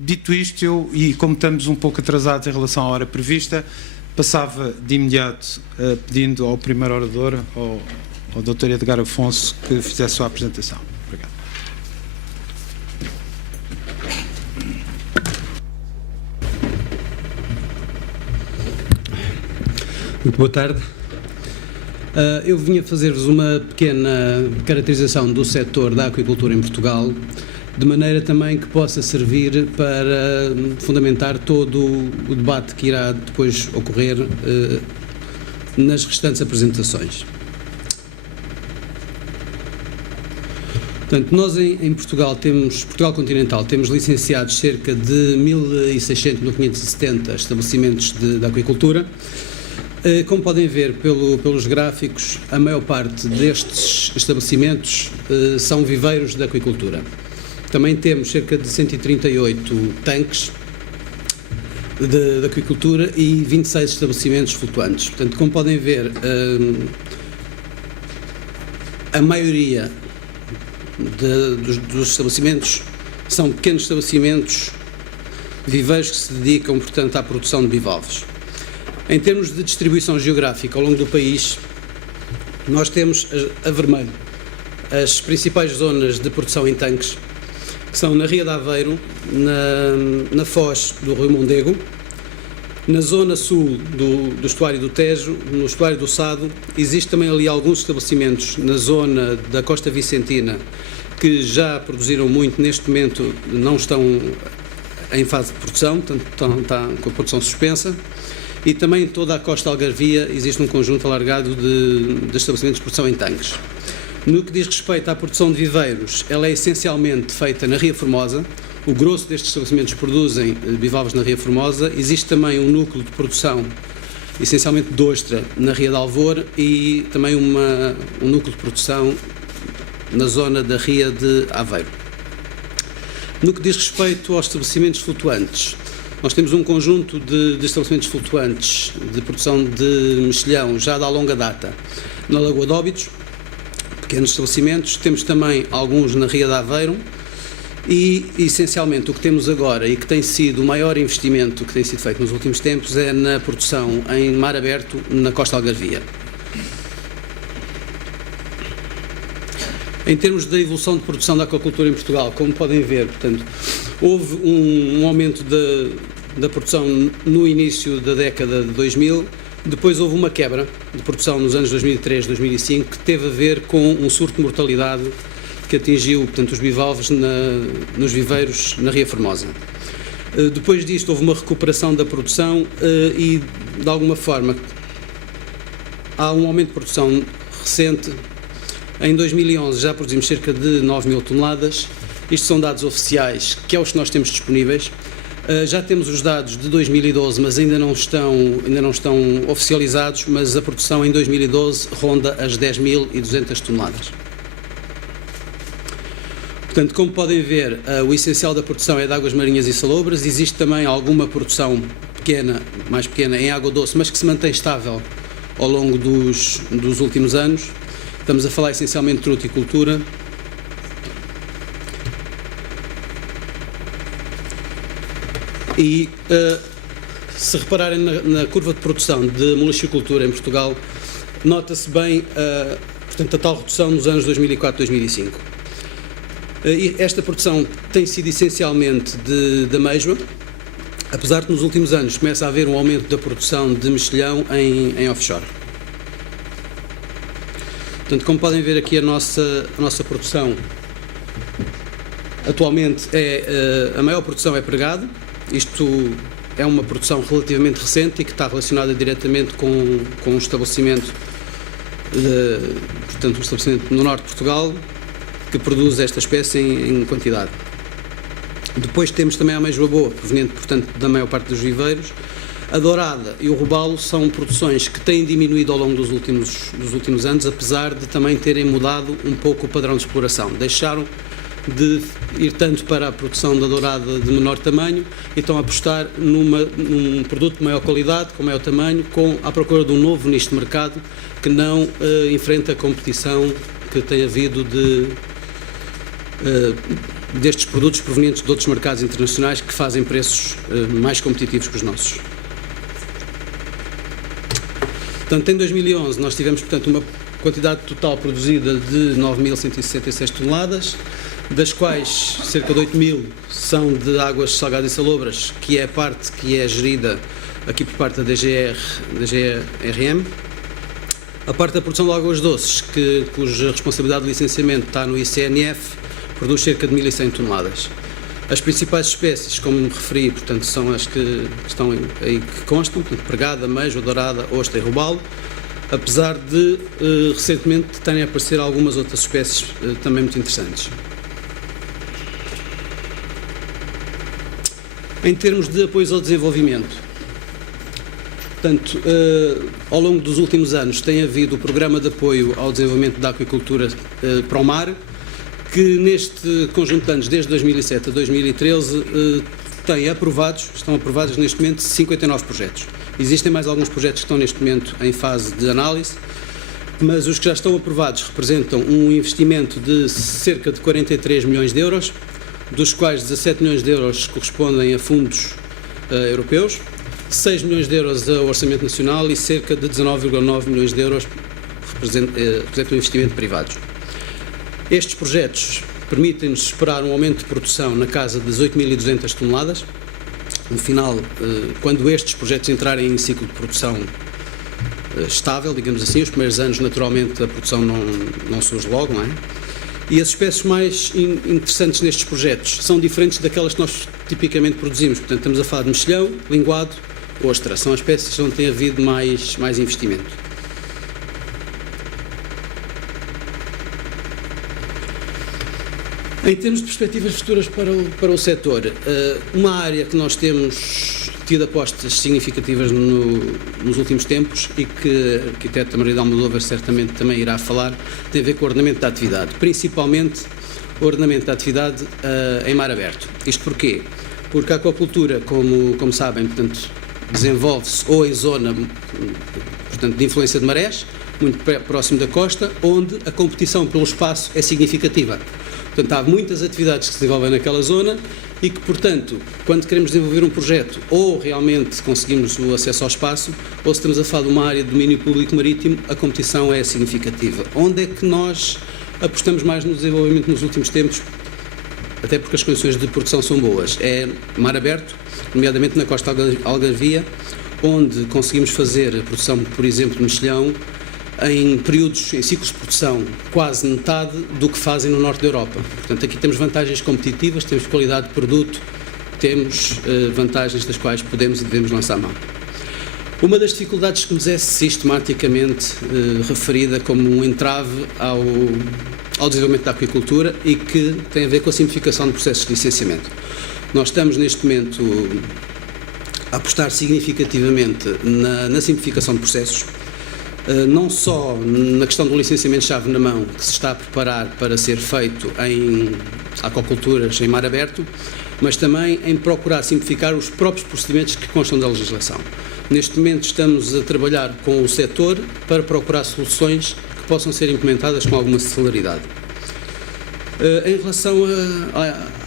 Dito isto, e como estamos um pouco atrasados em relação à hora prevista, passava de imediato pedindo ao primeiro orador, ao Dr. Edgar Afonso, que fizesse a sua apresentação. Obrigado. Muito boa tarde. Eu vinha fazer-vos uma pequena caracterização do setor da aquicultura em Portugal, de maneira também que possa servir para fundamentar todo o debate que irá depois ocorrer nas restantes apresentações. Portanto, nós em Portugal continental, temos licenciados cerca de 1.600, 1.570 estabelecimentos de aquicultura. Como podem ver pelos gráficos, a maior parte destes estabelecimentos são viveiros de aquicultura. Também temos cerca de 138 tanques de aquicultura e 26 estabelecimentos flutuantes. Portanto, como podem ver, a maioria dos estabelecimentos são pequenos estabelecimentos viveiros que se dedicam, portanto, à produção de bivalves. Em termos de distribuição geográfica ao longo do país, nós temos a vermelho as principais zonas de produção em tanques, que são na Ria de Aveiro, na foz do Rio Mondego, na zona sul do estuário do Tejo, no estuário do Sado. Existe também ali alguns estabelecimentos na zona da Costa Vicentina que já produziram muito, neste momento não estão em fase de produção, portanto estão com a produção suspensa. E também em toda a costa algarvia existe um conjunto alargado de estabelecimentos de produção em tanques. No que diz respeito à produção de viveiros, ela é essencialmente feita na Ria Formosa. O grosso destes estabelecimentos produzem bivalves na Ria Formosa. Existe também um núcleo de produção, essencialmente de ostra, na Ria de Alvor e também um núcleo de produção na zona da Ria de Aveiro. No que diz respeito aos estabelecimentos flutuantes, nós temos um conjunto de estabelecimentos flutuantes de produção de mexilhão já da longa data na Lagoa de Óbidos, pequenos estabelecimentos. Temos também alguns na Ria de Aveiro e, essencialmente, o que temos agora e que tem sido o maior investimento que tem sido feito nos últimos tempos é na produção em mar aberto na costa algarvia. Em termos da evolução de produção da aquacultura em Portugal, como podem ver, portanto, houve um aumento da produção no início da década de 2000, depois houve uma quebra de produção nos anos 2003, 2005, que teve a ver com um surto de mortalidade que atingiu, portanto, os bivalves nos viveiros na Ria Formosa. Depois disto houve uma recuperação da produção e, de alguma forma, há um aumento de produção recente. Em 2011 já produzimos cerca de 9.000 toneladas. Isto são dados oficiais, que é os que nós temos disponíveis. Já temos os dados de 2012, mas ainda não estão oficializados, mas a produção em 2012 ronda as 10.200 toneladas. Portanto, como podem ver, o essencial da produção é de águas marinhas e salobras. Existe também alguma produção mais pequena em água doce, mas que se mantém estável ao longo dos últimos anos. Estamos a falar essencialmente de truticultura. E se repararem na curva de produção de molusquicultura em Portugal, nota-se bem portanto, a tal redução nos anos 2004-2005. E esta produção tem sido essencialmente de amêijoa, apesar de nos últimos anos começa a haver um aumento da produção de mexilhão em offshore. Portanto, como podem ver aqui, a nossa produção atualmente a maior produção é pregado. Isto é uma produção relativamente recente e que está relacionada diretamente com um estabelecimento, portanto, um estabelecimento no norte de Portugal que produz esta espécie em quantidade. Depois temos também a amêijoa boa, proveniente, portanto, da maior parte dos viveiros. A dourada e o robalo são produções que têm diminuído ao longo dos últimos anos, apesar de também terem mudado um pouco o padrão de exploração. Deixaram de ir tanto para a produção da dourada de menor tamanho e estão a apostar num produto de maior qualidade, com maior tamanho, à procura de um novo nicho de mercado que não enfrenta a competição que tem havido destes produtos provenientes de outros mercados internacionais que fazem preços mais competitivos que os nossos. Portanto, em 2011 nós tivemos, portanto, uma quantidade total produzida de 9.166 toneladas, das quais cerca de 8.000 são de águas salgadas e salobras, que é a parte que é gerida aqui por parte da DGRM. A parte da produção de águas doces, cuja responsabilidade de licenciamento está no ICNF, produz cerca de 1.100 toneladas. As principais espécies, como me referi, portanto, são as que estão aí que constam, portanto, pregada, ameijoa, dourada, ostra e robalo, apesar de recentemente terem a aparecer algumas outras espécies também muito interessantes. Em termos de apoios ao desenvolvimento, portanto, ao longo dos últimos anos tem havido o Programa de Apoio ao Desenvolvimento da Aquicultura para o Mar, que neste conjunto de anos, desde 2007 a 2013, estão aprovados neste momento 59 projetos. Existem mais alguns projetos que estão neste momento em fase de análise, mas os que já estão aprovados representam um investimento de cerca de 43 milhões de euros, dos quais 17 milhões de euros correspondem a fundos europeus, 6 milhões de euros ao Orçamento Nacional e cerca de 19,9 milhões de euros representam investimentos privados. Estes projetos permitem-nos esperar um aumento de produção na casa das 8.200 toneladas. No final, quando estes projetos entrarem em ciclo de produção estável, digamos assim, os primeiros anos, naturalmente, a produção não surge logo, não é? E as espécies mais interessantes nestes projetos são diferentes daquelas que nós tipicamente produzimos. Portanto, estamos a falar de mexilhão, linguado, ostra. São as espécies onde tem havido mais investimento. Em termos de perspectivas futuras para o setor, uma área que nós temos tido apostas significativas nos últimos tempos e que a arquiteta Margarida Almodóvar certamente também irá falar, tem a ver com o ordenamento da atividade, principalmente o ordenamento da atividade em mar aberto. Isto porquê? Porque a aquacultura, como sabem, portanto, desenvolve-se ou em zona, portanto, de influência de marés, muito próximo da costa, onde a competição pelo espaço é significativa. Portanto, há muitas atividades que se desenvolvem naquela zona e que, portanto, quando queremos desenvolver um projeto, ou realmente conseguimos o acesso ao espaço, ou se estamos a falar de uma área de domínio público marítimo, a competição é significativa. Onde é que nós apostamos mais no desenvolvimento nos últimos tempos? Até porque as condições de produção são boas. É mar aberto, nomeadamente na costa algarvia, onde conseguimos fazer a produção, por exemplo, de mexilhão, em períodos, em ciclos de produção, quase metade do que fazem no norte da Europa. Portanto, aqui temos vantagens competitivas, temos qualidade de produto, temos vantagens das quais podemos e devemos lançar mão. Uma das dificuldades que nos é sistematicamente referida como um entrave ao desenvolvimento da aquicultura e que tem a ver com a simplificação de processos de licenciamento. Nós estamos neste momento a apostar significativamente na simplificação de processos, não só na questão do licenciamento-chave na mão, que se está a preparar para ser feito em aquaculturas em mar aberto, mas também em procurar simplificar os próprios procedimentos que constam da legislação. Neste momento estamos a trabalhar com o setor para procurar soluções que possam ser implementadas com alguma celeridade. Em relação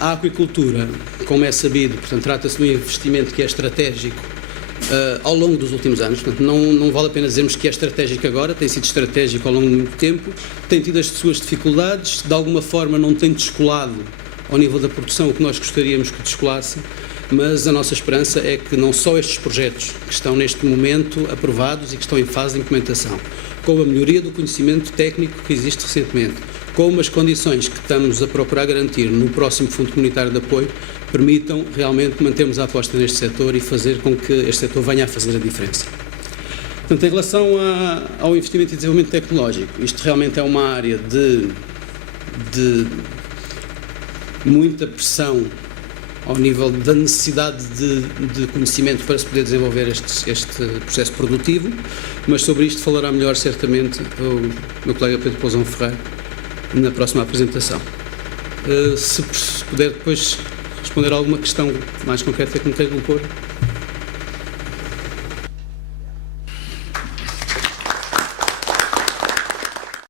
à aquicultura, como é sabido, portanto, trata-se de um investimento que é estratégico ao longo dos últimos anos. Portanto, não vale a pena dizermos que é estratégico agora, tem sido estratégico ao longo de muito tempo, tem tido as suas dificuldades, de alguma forma não tem descolado ao nível da produção o que nós gostaríamos que descolasse, mas a nossa esperança é que não só estes projetos que estão neste momento aprovados e que estão em fase de implementação, com a melhoria do conhecimento técnico que existe recentemente, com as condições que estamos a procurar garantir no próximo Fundo Comunitário de Apoio, permitam realmente mantermos a aposta neste setor e fazer com que este setor venha a fazer a diferença. Portanto, em relação ao investimento e desenvolvimento tecnológico, isto realmente é uma área de muita pressão ao nível da necessidade de conhecimento para se poder desenvolver este processo produtivo, mas sobre isto falará melhor certamente o meu colega Pedro Pousão Ferreira na próxima apresentação. Se puder depois responder a alguma questão mais concreta que me queira pôr.